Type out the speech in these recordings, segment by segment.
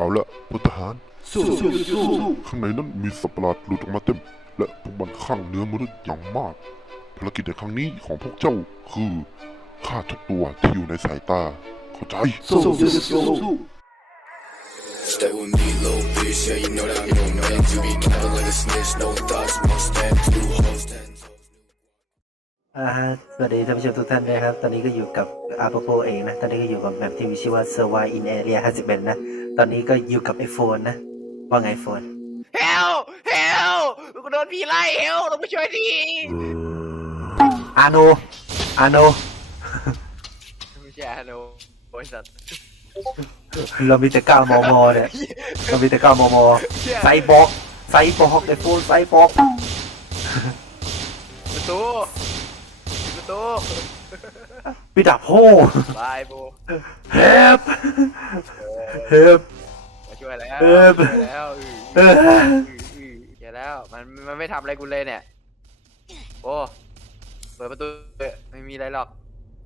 เอาละพลทหาร สู้สู้สู้ข้างในนั้นมีสัตว์ประหลาดหลุดออกมาเต็ม และพวกมันข้างเนื้อมนุษย์อย่างมากภารกิจในครั้งนี้ของพวกเจ้าคือฆ่าทุกตัวที่อยู่ในสายตา เข้าใจ สู้สู้สู้สู้ Stay with me, little bitch. Yeah, you know that I'm your man. To be never let a snitch. No thoughts, อ่าฮะสวัสดีท่านผู้ชมทุกท่านด้วยครับ ตอนนี้ก็อยู่กับอาโปโปเองนะ ตอนนี้ก็อยู่กับแมปที่มีชื่อว่า Survive in Area 51 นะ ตอนนี้ก็อยู่กับไอโฟนนะ ว่าไงโฟน เฮล เฮลกูโดนผีไล่เฮลต้องไปช่วยทีอาโน อาโน ไม่ใช่ฮัลโหลบริษัทเรามีแต่9มมเนี่ย เรามีแต่9มมไซบอร์กไซบอร์กไอโฟนไซบอร์กประตูประ ตูปิดดับโฮบายโบเฮฟเฮฟมาช่วยแล้วเออช่วยแล้วอือเอออืออือเดี๋ยวแล้วมันมันไม่ทำอะไรกูเลยเนี่ยโอ้เปิดประตูเถอะไม่มีอะไรหรอก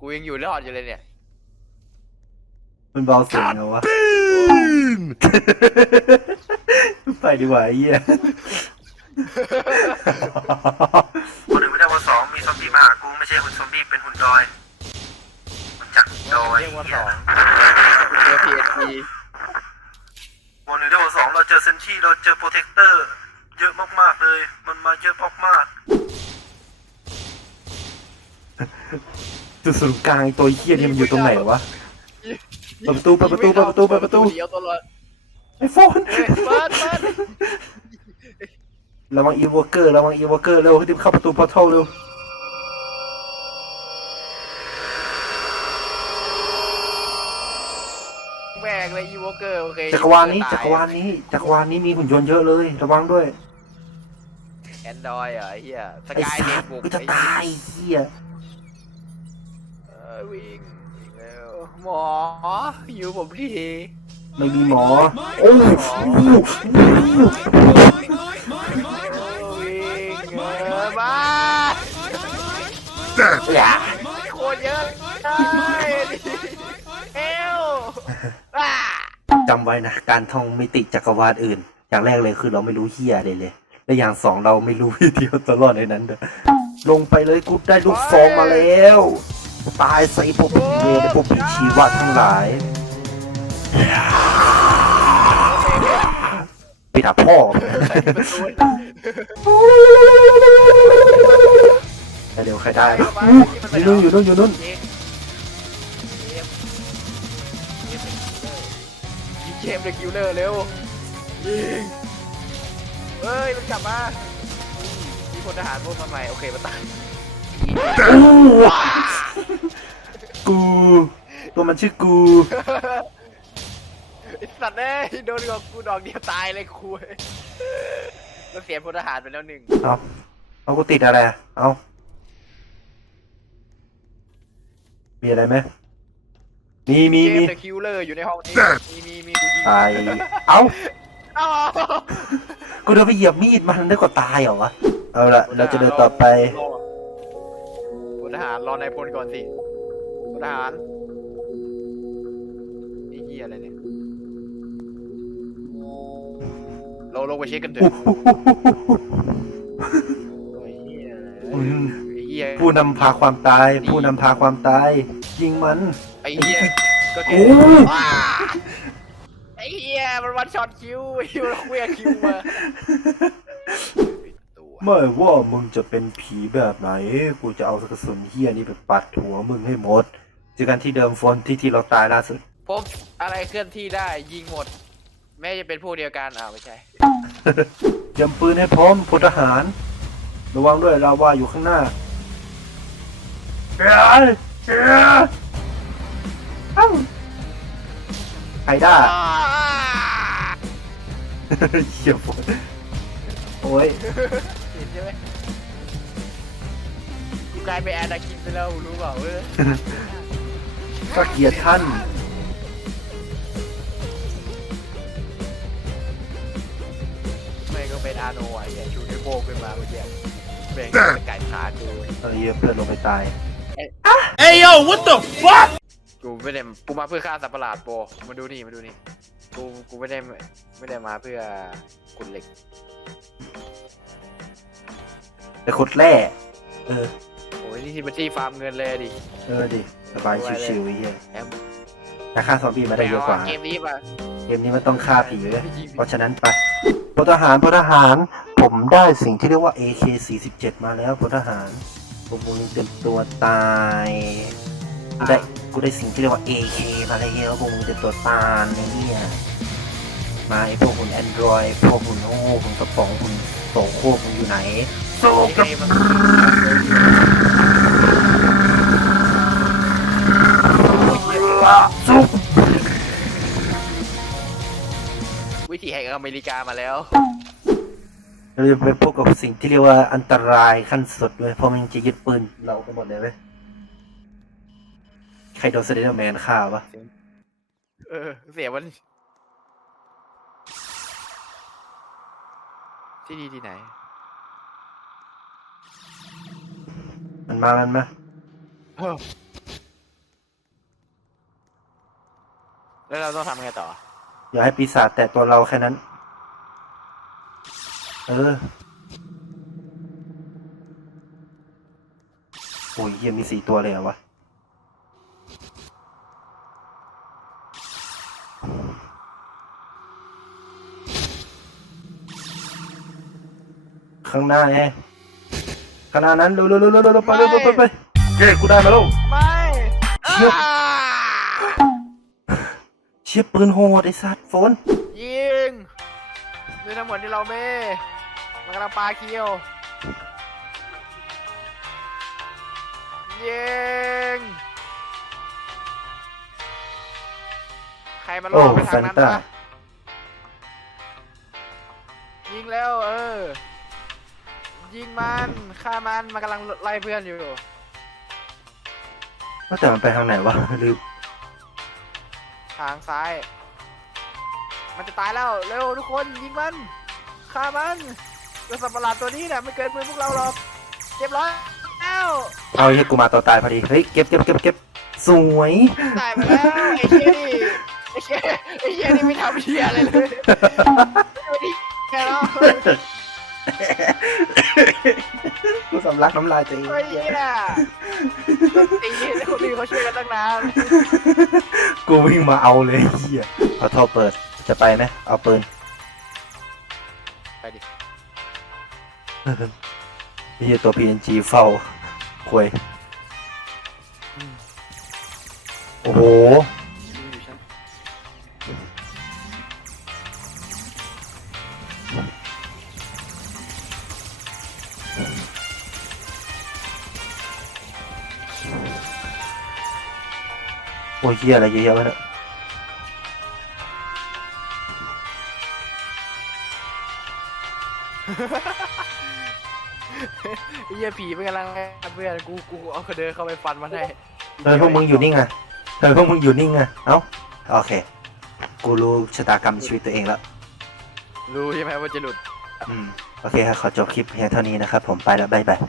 กูยังอยู่รอดอยู่เลยเนี่ยมันเบาเสียงเหรอวะไปดีกว่าไอ้เหี้ย ซอมบี้เป็นหุ่นดอยมันจักดอยเรียกว่าสองกูเจอ PSP วันหนึ่งได้วันสองเราเจอเซนที่เราเจอโปรเทคเตอร์ เยอะมากๆเลย มันมาเยอะมากๆจุดศูนย์กลางไอ้ตัวเหี้ยนี่มันอยู่ตรงไหนวะเปิดประตูเปิดประตูเปิดประตูเปิดประตูเดี๋ยวตัวละไอ้โฟนเฮ้ยเปิดเปิดระวังอีวอเกอร์ระวังอีวอเกอร์เร็วรีบเข้าประตูพอร์ทัลเร็ว แม่งเลยอีโวเกอร์โอเคจักรวาลนี้จักรวาลนี้จักรวาลนี้มีหุ่นยนต์เยอะเลยระวังด้วยแอนดรอยเหรอไอ้เหี้ยสไอ้กายสัเน็ตตว์บุกกูจะไอ้ตายเหี้ยเออวิ่งวิ่งเร็วหมออยู่ผมทีไม่มีหมอโอ้โหวิ่งเออมาอย่า โคตรเยอะเลยเอวอ่า จำไว้นะ การท่องมิติจักรวาลอื่น อย่างแรกเลยคือเราไม่รู้เหี้ยอะไรเลย และอย่างสองเราไม่รู้วิธีเอาตัวรอดในนั้นด้วยลงไปเลยกูได้ลูกซองมาแล้ว ตายใส่พวกผีเวรพวกผีชีวะทั้งหลายปิดอะพ่อประตูแต่เดี๋ยวใครได้อยู่นู่นอยู่นู่นอยู่นู่น เกมเดอะคิวเลอร์เร็วยิงเฮ้ยมันกลับมามีพลทหารพวกมาใหม่โอเคมาตายกู ตัวมันชื่อกูไอ้สัตว์เอ้ยโดนกับกูดอกเดียวตายเลยคุยแล้วเสียพลทหารไปแล้วหนึ่งเอาเอากูติดอะไร เอามีอะไรไหม มีมีเกมมีเดอะคิวเลอร์อยู่ในห้องนี้มีมีมีกูยิงตายเอาอ้าวกูเดินไปเหยียบมีดมันได้กว่าตายเหรอวะเอาละเราจะเดินต่อไปพลทหารรอนายพลก่อนสิพลทหารไอ้เหี้ยอะไรเนี่ยเราลงไปเช็คกันเถอะโอ้ยเหี้ยไอ้เหี้ยผู้นำพาความตาย ผู้นำพาความตาย ยิงมัน ไอ้เหี้ยก็แค่โอ้ ว้าไอ้เหี้ยมันวันช็อตคิวไอ้เหี้ยมันเคลียร์คิวมาตัวไม่ว่ามึงจะเป็นผีแบบไหน กูจะเอากระสุนเฮี้ยนี่ไปปัดหัวมึงให้หมดเจอกันที่เดิมฟอนที่ที่เราตายล่าสุด พบอะไรเคลื่อนที่ได้ยิงหมด แม้จะเป็นพวกเดียวกันอ้าวไม่ใช่ เตรียมปืนให้พร้อมพลทหาร ระวังด้วยลาวาอยู่ข้างหน้า เฮ้ยเฮ้เอ้าไอ้ด้า เหี้ยฝนโอ้ยเห็นใช่ไหมกูกลายเป็นแอนาคินไปแล้วรู้เปล่าเว้ยก็เกลียดท่านไม่ก็เป็นอาโนอะแกชูนิ้วโป้งขึ้นมาเมื่อกี้แบ่งเป็นไก่ขากูเออเหี้ยเพื่อนลงไปตาย กูไม่ได้กูมาเพื่อฆ่าสัตว์ประหลาดโปมาดูนี่มาดูนี่กูกูไม่ได้ไม่ได้มาเพื่อขุดเหล็กไปขุดแร่เออ โอ้ยนี่ที่มันที่ฟาร์มเงินเลยดิเออดิสบายชิวๆไอ้เหี้ยแอมแต่ฆ่าซอมบี้มาได้เยอะกว่า เกมนี้ป่ะเกมนี้มันต้องฆ่าผีเลยเพราะฉะนั้นไปพลทหารพลทหาร ผมได้สิ่งที่เรียกว่า AK47 มาแล้วพลทหาร ผมมึงเตรียมตัวตายกูได้กูได้สิ่งที่เรียกว่า AK มาแล้วพวกมึงเตรียมตัวตายเนี่ยมาไอพวกหุ่นแอนดรอยพวกหุ่นโอ้หุ่นกระป๋องหุ่นโสโครกมึงอยู่ไหนสู้กับเกมมันสู้วิธีแห่งอเมริกามาแล้ว เราจะไปพบกับสิ่งที่เรียกว่าอันตรายขั้นสุดเลยเพราะมันจะยึดปืนเราไปหมดเลยเว้ยใครโดนสเตเดอร์แมนฆ่าวะเออ เสียมัน ที่ดีที่ไหน มันมามันมาเออแล้วเราต้องทำไงต่อ อย่าให้ปีศาจแตะตัวเราแค่นั้น เออโอ้ยเยี่ยมีสี่ตัวเลยเหรอวะ ข้างหน้าไงข้างหน้านั้นเร็วเร็วเร็วเร็วเร็วไปเร็วไปไปไปเย้กูได้มาแล้วไม่เชี่ยเชี่ยปืนโหดไอ้สัตว์โฟนยิงด้วยทั้งหมดที่เราเม่ มันกำลังปาเคียวยิงใครมาล่โอ้อไปทาแฟงนนั้นตาวะยิงแล้วเออ ยิงมันฆ่ามันมันกำลังไล่เพื่อนอยู่ว่าแต่มันไปทางไหนวะลืมทางซ้าย มันจะตายแล้ว เร็วทุกคนยิงมันฆ่ามัน ตัวสัตว์ประหลาดตัวนี้เนี่ยไม่เกินมือพวกเราหรอกเรียบร้อยแล้วเอาเฮ้ยกูมาตัวตายพอดี เฮ้ยเก็บเก็บเก็บเก็บสวย ตายไปแล้วไอ้เหี้ยนี่ไอ้เหี้ยไอ้เหี้ยนี่ไม่ทำเหี้ยอะไรเลยไม่ได้แค่แล้วกูสำลักน้ำลายตัวเองไอ้เหี้ยตีคนอื่นเขาช่วยกันตั้งนานกูวิ่งมาเอาเลยเฮียเอาท่อเปิดจะไปไหมเอาปืนไปดิ เฮียตัว PNG เฝ้าควยโอ้โห โอ้ยเฮียอะไรเยอะแยะวะเนี่ย เหี้ยผีมันกำลังเพื่อนกูกูเอากระเดินเข้าไปฟันมันให้เฮ้ยพวกมึงอยู่นิ่งอะเฮ้ยพวกมึงอยู่นิ่งอะเอ้าโอเค กูรู้ชะตากรรมชีวิตตัวเองแล้ว รู้ใช่ไหมว่าจะหลุด อืม โอเคครับขอจบคลิปเพียงเท่านี้นะครับผมไปแล้วบ๊ายบาย